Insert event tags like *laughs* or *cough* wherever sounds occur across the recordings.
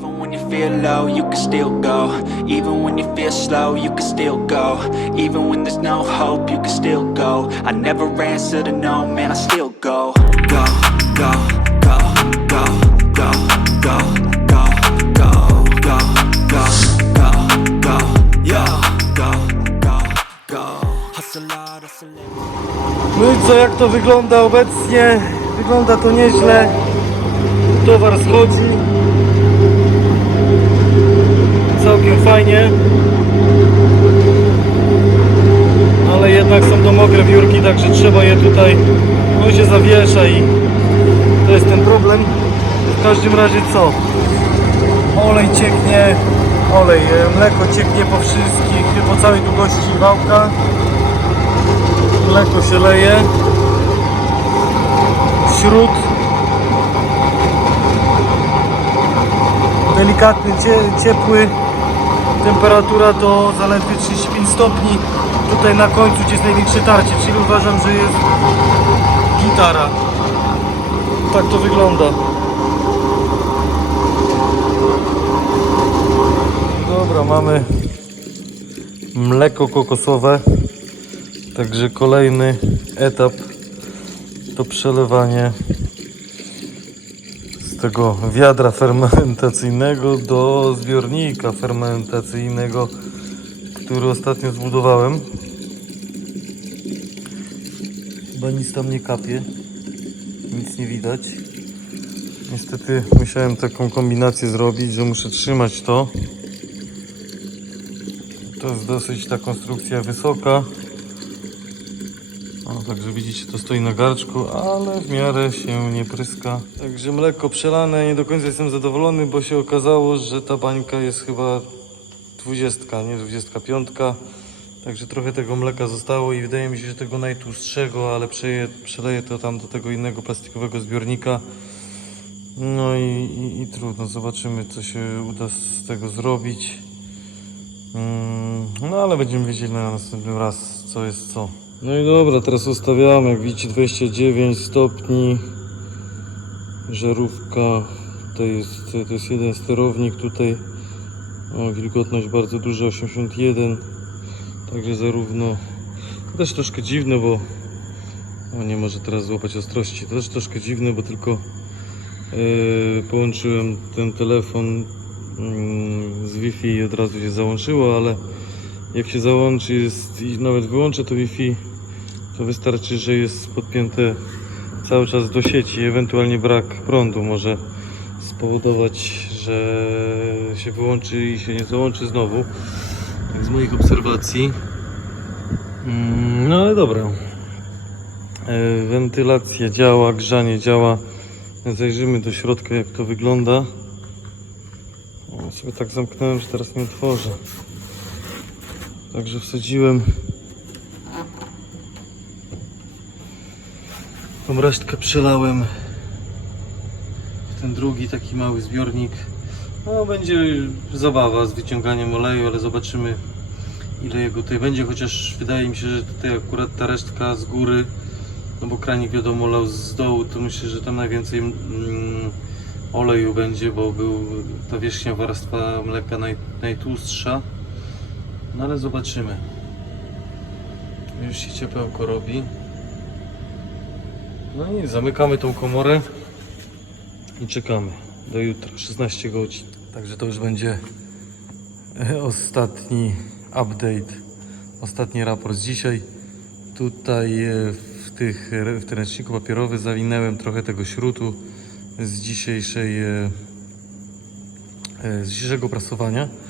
Even when you feel low, you can still go. Even when you feel slow, you can still go. Even when there's no hope, you can still go. I never answer to no, man, I still go. Go, go, go, go, go, go, go, go, go, go, go, go, go, go, go. No i co, jak to wygląda obecnie? Wygląda to nieźle. Towar schodzi. Całkiem fajnie. Ale jednak są to mokre wiórki, także trzeba je tutaj... On się zawiesza i to jest ten problem. W każdym razie co? Olej cieknie, olej, e, mleko cieknie po wszystkich, po całej długości wałka. Mleko się leje. Śród delikatny, cie, ciepły. Temperatura to zaledwie 35 stopni. Tutaj na końcu, gdzie jest największe tarcie, czyli uważam, że jest gitara. Tak to wygląda. Dobra, mamy mleko kokosowe. Także kolejny etap to przelewanie tego wiadra fermentacyjnego do zbiornika fermentacyjnego, który ostatnio zbudowałem. Chyba nic tam nie kapie, nic nie widać. Niestety musiałem taką kombinację zrobić, że muszę trzymać to. To jest dosyć ta konstrukcja wysoka. O, także widzicie, to stoi na garczku, ale w miarę się nie pryska. Także mleko przelane, nie do końca jestem zadowolony, bo się okazało, że ta bańka jest chyba 20, nie 25. Także trochę tego mleka zostało i wydaje mi się, że tego najtłustszego, ale przeje, przeleję to tam do tego innego plastikowego zbiornika. No i, i, i trudno, zobaczymy co się uda z tego zrobić. Mm, No ale będziemy wiedzieli na następny raz co jest co. No i dobra, teraz ustawiamy, jak widzicie 29 stopni. Żarówka, to jest, to jest jeden sterownik tutaj. O, wilgotność bardzo duża, 81. Także zarówno, to też troszkę dziwne, bo o, nie może teraz złapać ostrości. To też troszkę dziwne, bo tylko yy, połączyłem ten telefon mm, z Wi-Fi i od razu się załączyło, ale jak się załączy jest, i nawet wyłączę to Wi-Fi, to wystarczy, że jest podpięte cały czas do sieci. Ewentualnie brak prądu może spowodować, że się wyłączy i się nie załączy znowu. Tak z moich obserwacji. Mm, No ale dobra. E, Wentylacja działa, grzanie działa. Zajrzymy do środka jak to wygląda. O, sobie tak zamknąłem, że teraz nie otworzę. Także wsadziłem tą resztkę przelałem w ten drugi taki mały zbiornik. No będzie zabawa z wyciąganiem oleju, ale zobaczymy ile jego tutaj będzie, chociaż wydaje mi się, że tutaj akurat ta resztka z góry, no bo kranik wiadomo lał z dołu, to myślę, że tam najwięcej mm, oleju będzie, bo był ta wierzchnia warstwa mleka naj, najtłustsza. No ale zobaczymy. Już się ciepełko robi. No i zamykamy tą komorę i czekamy do jutra, 16 godzin. Także to już będzie e, ostatni update, ostatni raport z dzisiaj. Tutaj e, w, tych, w tym ręczniku papierowym zawinęłem trochę tego śrutu z dzisiejszej e, z dzisiejszego prasowania.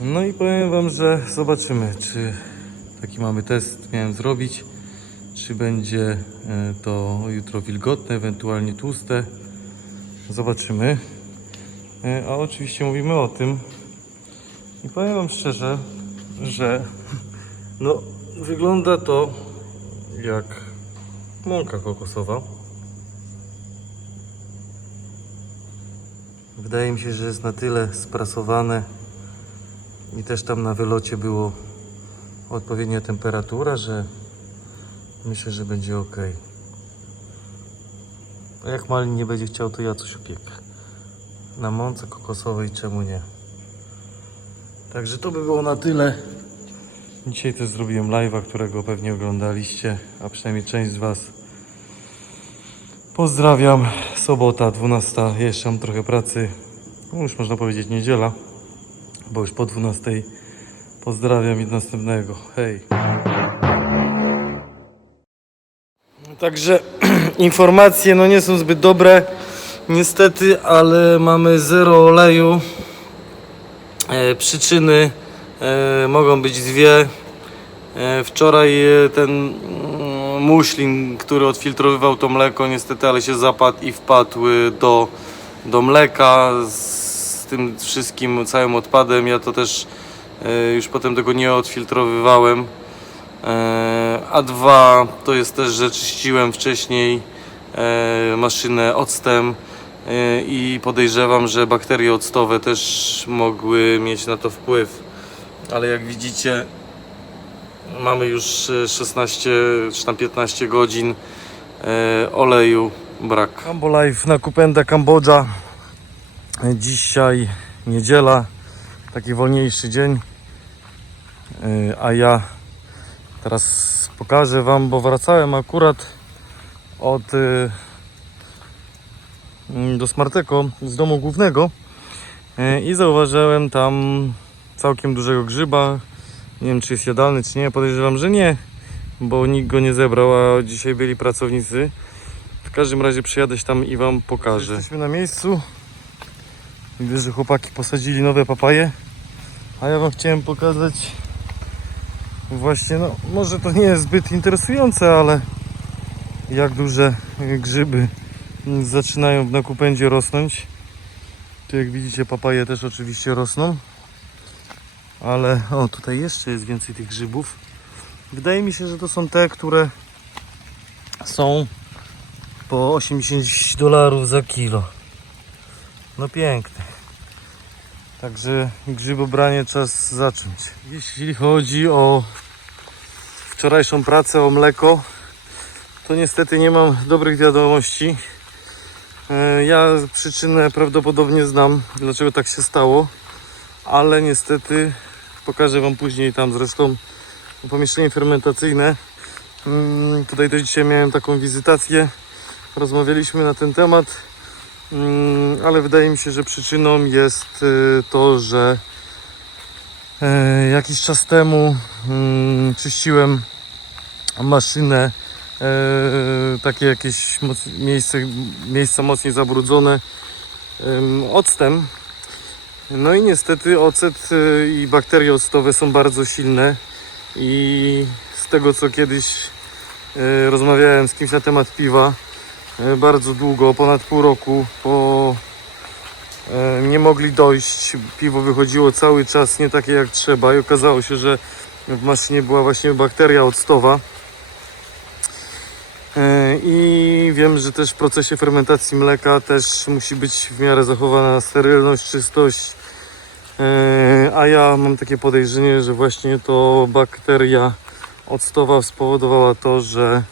No i powiem Wam, że zobaczymy, czy taki mamy test miałem zrobić, czy będzie e, to jutro wilgotne, ewentualnie tłuste. Zobaczymy. E, A oczywiście mówimy o tym. I powiem Wam szczerze, że *laughs* no, wygląda to jak mąka kokosowa. Wydaje mi się, że jest na tyle sprasowane i też tam na wylocie było odpowiednia temperatura, że myślę, że będzie ok. A jak Malin nie będzie chciał, to ja coś opiekę. na mące kokosowej, czemu nie? Także to by było na tyle. Dzisiaj też zrobiłem live'a, którego pewnie oglądaliście, a przynajmniej część z Was. Pozdrawiam. Sobota 12. Jeszcze mam trochę pracy. No już można powiedzieć niedziela, bo już po 12. Pozdrawiam i do następnego. Hej. Także *clears throat* informacje no nie są zbyt dobre. Niestety, ale mamy zero oleju. E, przyczyny e, mogą być dwie. E, wczoraj e, ten mm, muślin, który odfiltrowywał to mleko, niestety, ale się zapadł i wpadł e, do, do mleka z tym wszystkim całym odpadem. Ja to też e, już potem tego nie odfiltrowywałem. E, A dwa to jest też, że czyściłem wcześniej e, maszynę octem i podejrzewam, że bakterie octowe też mogły mieć na to wpływ. Ale jak widzicie, mamy już e, 16 czy tam 15 godzin oleju brak. Cambo Life na Kupenda Kambodża. Dzisiaj niedziela, taki wolniejszy dzień. E, A ja teraz pokażę Wam, bo wracałem akurat od y, mm, do Smarteko z domu głównego y, i zauważyłem tam całkiem dużego grzyba. Nie wiem, czy jest jadalny, czy nie. Podejrzewam, że nie, bo nikt go nie zebrał, a dzisiaj byli pracownicy. W każdym razie przyjadę się tam i Wam pokażę. Jesteśmy na miejscu. Widzę, że chłopaki posadzili nowe papaje, a ja Wam chciałem pokazać Właśnie, no może to nie jest zbyt interesujące, ale jak duże grzyby zaczynają na kupędzie rosnąć. Tu jak widzicie papaje też oczywiście rosną. Ale o tutaj jeszcze jest więcej tych grzybów. Wydaje mi się, że to są te, które są po 80 dolarów za kilo. No piękne. Także grzybobranie czas zacząć. Jeśli chodzi o wczorajszą pracę o mleko, to niestety nie mam dobrych wiadomości. E, Ja przyczynę prawdopodobnie znam, dlaczego tak się stało, ale niestety pokażę Wam później tam zresztą pomieszczenie fermentacyjne. Mm, Tutaj też dzisiaj miałem taką wizytację, rozmawialiśmy na ten temat. Mm, ale wydaje mi się, że przyczyną jest y, to, że e, jakiś czas temu mm, czyściłem maszynę, e, takie jakieś miejsce, miejsca mocniej zabrudzone em, octem. No i niestety ocet y, i bakterie octowe są bardzo silne i z tego co kiedyś e, rozmawiałem z kimś na temat piwa, bardzo długo, ponad pół roku, bo e, nie mogli dojść. Piwo wychodziło cały czas nie takie jak trzeba i okazało się, że w maszynie była właśnie bakteria octowa. E, I wiem, że też w procesie fermentacji mleka też musi być w miarę zachowana sterylność, czystość. E, A ja mam takie podejrzenie, że właśnie to bakteria octowa spowodowała to, że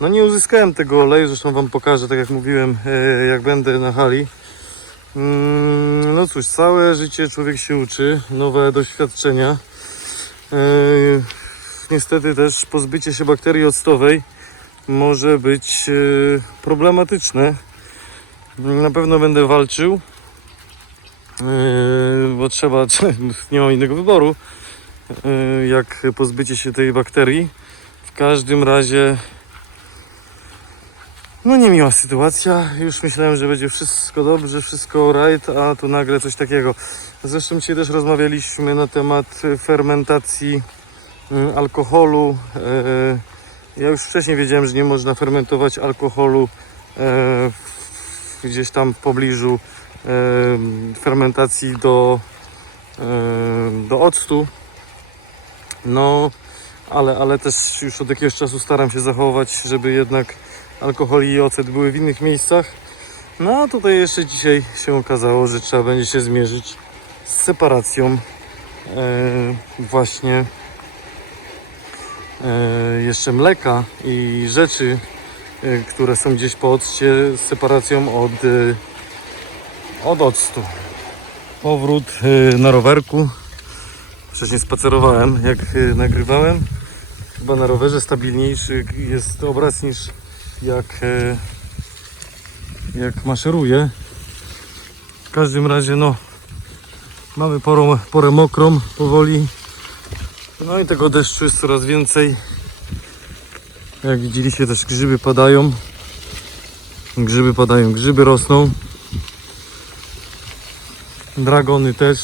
no nie uzyskałem tego oleju, zresztą Wam pokażę, tak jak mówiłem, e, jak będę na hali. Mm, No cóż, całe życie człowiek się uczy, nowe doświadczenia. E, Niestety też pozbycie się bakterii octowej może być e, problematyczne. Na pewno będę walczył, bo trzeba, *laughs* nie mam innego wyboru, jak pozbycie się tej bakterii. W każdym razie no niemiła sytuacja. Już myślałem, że będzie wszystko dobrze, wszystko right, a tu nagle coś takiego. Zresztą dzisiaj też rozmawialiśmy na temat fermentacji mm, alkoholu. E, Ja już wcześniej wiedziałem, że nie można fermentować alkoholu w- gdzieś tam w pobliżu fermentacji do, do octu. No, ale, ale też już od jakiegoś czasu staram się zachować, żeby jednak alkohol i ocet były w innych miejscach. No a tutaj jeszcze dzisiaj się okazało, że trzeba będzie się zmierzyć z separacją e, właśnie e, jeszcze mleka i rzeczy, e, które są gdzieś po occie, z separacją od, e, od octu. Powrót na rowerku. Wcześniej spacerowałem, jak nagrywałem. Chyba na rowerze stabilniejszy jest obraz niż jak, y, jak maszeruję. W każdym razie, no, mamy porą, porę mokrą powoli. No i tego deszczu jest coraz więcej. Jak widzieliście, też grzyby padają. Grzyby padają, grzyby rosną. Dragony też.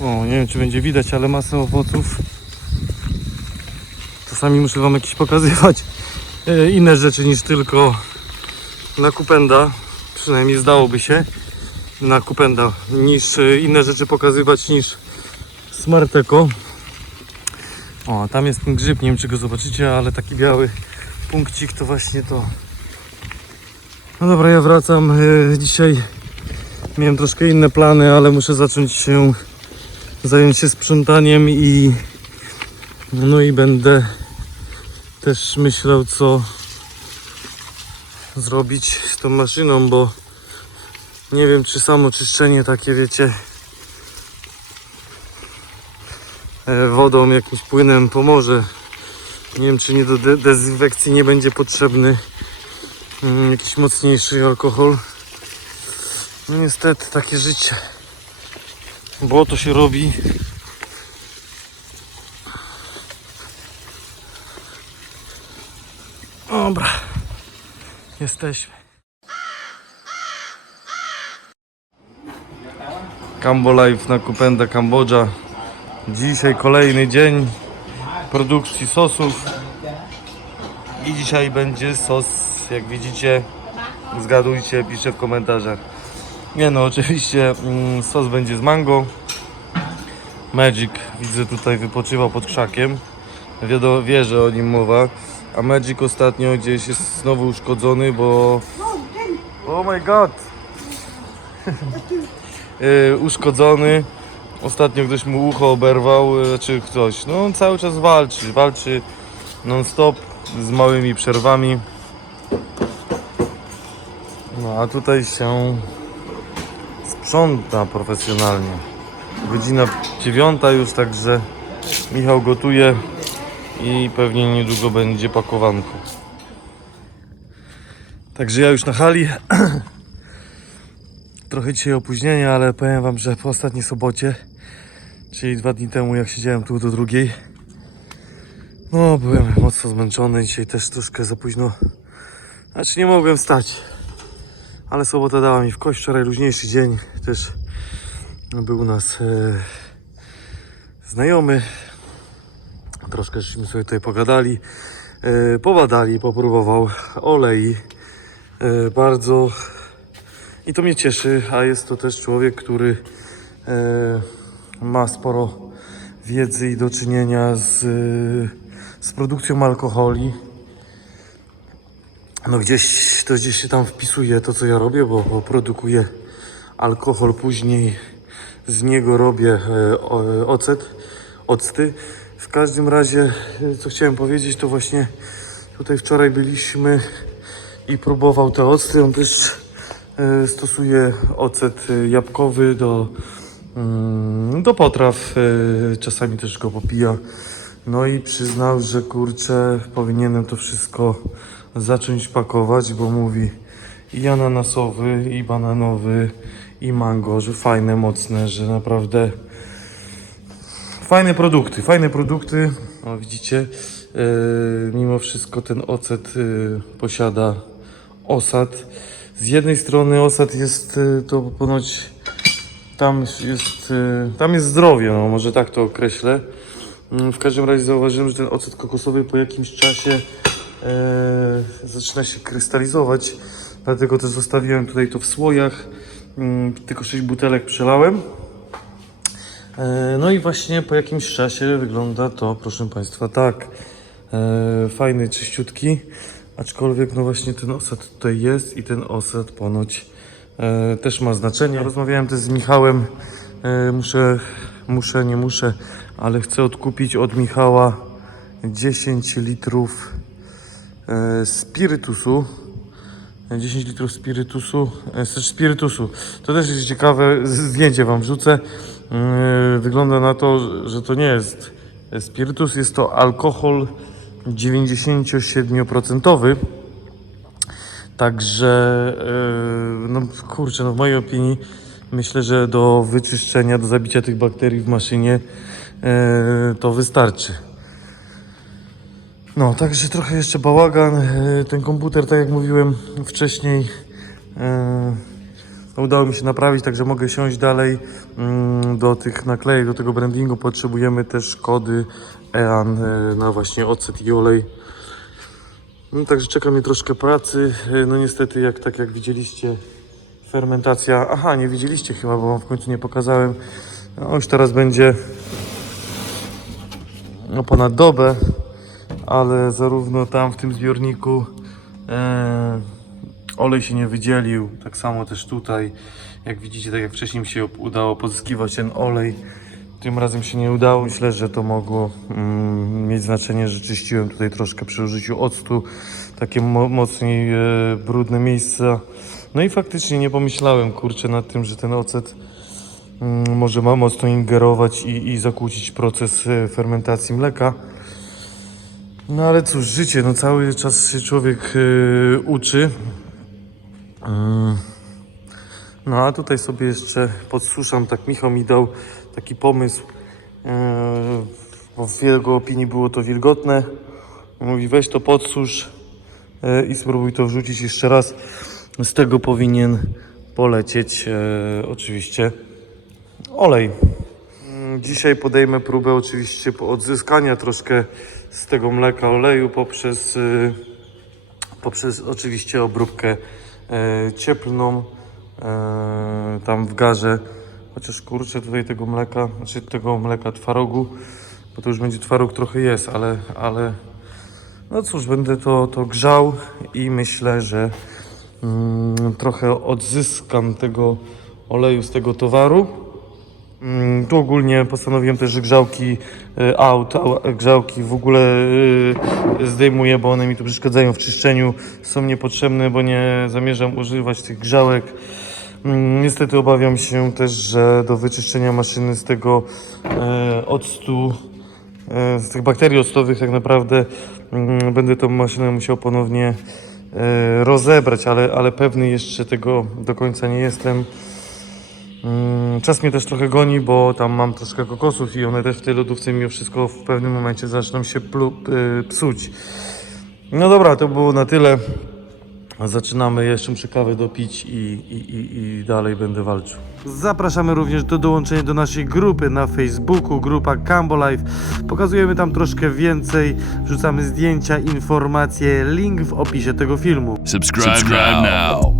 O, nie wiem czy będzie widać, ale masę owoców. Czasami muszę Wam jakieś pokazywać e, inne rzeczy niż tylko na kupenda. Przynajmniej zdałoby się na kupenda niż e, inne rzeczy pokazywać niż smarteko. O, tam jest ten grzyb, nie wiem czy go zobaczycie, ale taki biały punkcik to właśnie to. No dobra, ja wracam. E, Dzisiaj miałem troszkę inne plany, ale muszę zacząć się zająć się sprzątaniem i no i będę też myślał co zrobić z tą maszyną, bo nie wiem czy samo czyszczenie takie wiecie e, wodą, jakimś płynem pomoże. Nie wiem czy nie do de- dezynfekcji nie będzie potrzebny mm, jakiś mocniejszy alkohol. No niestety takie życie. Bo to się robi. Dobra. Jesteśmy. Cambo Life na Kupenda Kambodża. Dzisiaj kolejny dzień produkcji sosów. I dzisiaj będzie sos, jak widzicie, zgadujcie, piszę w komentarzach. Nie no, oczywiście mm, sos będzie z mango. Magic widzę tutaj wypoczywał pod krzakiem. Wiadomo, wie, że o nim mowa. A Magic ostatnio gdzieś jest znowu uszkodzony, bo... Oh my god! Yy, *laughs* uszkodzony. Ostatnio ktoś mu ucho oberwał, yy, czy ktoś. No on cały czas walczy, walczy non stop z małymi przerwami. No a tutaj się sprząta profesjonalnie. Godzina dziewiąta już, także Michał gotuje i pewnie niedługo będzie pakowanko. Także ja już na hali. *clears throat* Trochę dzisiaj opóźnienia, ale powiem wam, że po ostatniej sobocie, czyli dwa dni temu jak siedziałem tu do drugiej, no byłem mocno zmęczony, dzisiaj też troszkę za późno, znaczy nie mogłem wstać. Ale sobota dała mi w kość, wczoraj luźniejszy dzień też był u nas e, znajomy. Troszkę żeśmy sobie tutaj pogadali, e, powadali, popróbował olei. E, bardzo i to mnie cieszy, a jest to też człowiek, który e, ma sporo wiedzy i do czynienia z, z produkcją alkoholi. No gdzieś to gdzieś się tam wpisuje to co ja robię, bo, bo produkuję alkohol, później z niego robię e, ocet, octy. W każdym razie, e, co chciałem powiedzieć, to właśnie tutaj wczoraj byliśmy i próbował te octy. On też e, stosuje ocet jabłkowy do, mm, do potraw. e, Czasami też go popija. No i przyznał, że kurczę, powinienem to wszystko zacząć pakować, bo mówi i ananasowy, i bananowy, i mango, że fajne, mocne, że naprawdę fajne produkty, fajne produkty. O, widzicie, e, mimo wszystko ten ocet e, posiada osad. Z jednej strony osad jest e, to ponoć tam jest, e, tam jest zdrowie, no może tak to określę. Mm, W każdym razie zauważyłem, że ten ocet kokosowy po jakimś czasie e, zaczyna się krystalizować. Dlatego też zostawiłem tutaj to w słojach. Mm, Tylko 6 butelek przelałem. E, No i właśnie po jakimś czasie wygląda to, proszę Państwa, tak. E, Fajny, czyściutki. Aczkolwiek no właśnie ten osad tutaj jest i ten osad ponoć e, też ma znaczenie. Rozmawiałem też z Michałem. Muszę, muszę, nie muszę, ale chcę odkupić od Michała 10 litrów spirytusu 10 litrów spirytusu, spirytusu. To też jest ciekawe, *laughs* zdjęcie wam wrzucę. Yy, Wygląda na to, że to nie jest spirytus, jest to alkohol 97%. Także, yy, no kurczę, no w mojej opinii myślę, że do wyczyszczenia, do zabicia tych bakterii w maszynie yy, to wystarczy. No, także trochę jeszcze bałagan. Ten komputer, tak jak mówiłem wcześniej, no, udało mi się naprawić, także mogę siąść dalej. Mm, Do tych naklejek, do tego brandingu potrzebujemy też kody EAN yy, na właśnie ocet i olej. No, także czeka mnie troszkę pracy. Yy, No niestety, jak tak jak widzieliście, fermentacja. Aha, nie widzieliście chyba, bo wam w końcu nie pokazałem. No, już teraz będzie no, ponad dobę, ale zarówno tam w tym zbiorniku e, olej się nie wydzielił, tak samo też tutaj. Jak widzicie, tak jak wcześniej mi się udało pozyskiwać ten olej, tym razem się nie udało. Myślę, że to mogło mm, mieć znaczenie, że czyściłem tutaj troszkę przy użyciu octu, takie mo mocniej e, brudne miejsca. No i faktycznie nie pomyślałem, kurczę, nad tym, że ten ocet mm, może ma mocno ingerować i, i zakłócić proces e, fermentacji mleka. No ale cóż, życie, no cały czas się człowiek e, uczy. No a tutaj sobie jeszcze podsuszam, tak Michał mi dał taki pomysł, e, bo w jego opinii było to wilgotne. Mówi weź to podsusz e, i spróbuj to wrzucić jeszcze raz. Z tego powinien polecieć e, oczywiście olej. Mm, Dzisiaj podejmę próbę oczywiście odzyskania troszkę z tego mleka oleju poprzez, poprzez oczywiście obróbkę cieplną e, tam w garze. Chociaż kurczę tutaj tego mleka, znaczy tego mleka twarogu, bo to już będzie twaróg trochę jest, ale, ale no cóż, będę to, to grzał i myślę, że mm, trochę odzyskam tego oleju z tego towaru. Mm, Tu ogólnie postanowiłem też, że grzałki e, aut, au- grzałki w ogóle e, zdejmuję, bo one mi tu przeszkadzają w czyszczeniu, są niepotrzebne, bo nie zamierzam używać tych grzałek. Mm, Niestety obawiam się też, że do wyczyszczenia maszyny z tego e, octu, z tych bakterii octowych tak naprawdę mm, będę tą maszynę musiał ponownie rozebrać, ale, ale pewny jeszcze tego do końca nie jestem. Mm, Czas mnie też trochę goni, bo tam mam troszkę kokosów i one też w tej lodówce mimo wszystko w pewnym momencie zaczną się plu, y, psuć. No dobra, to było na tyle. Zaczynamy, jeszcze muszę kawę dopić i, i, i, i dalej będę walczył. Zapraszamy również do dołączenia do naszej grupy na Facebooku, grupa Cambo Life. Pokazujemy tam troszkę więcej, wrzucamy zdjęcia, informacje, link w opisie tego filmu. Subscribe, now.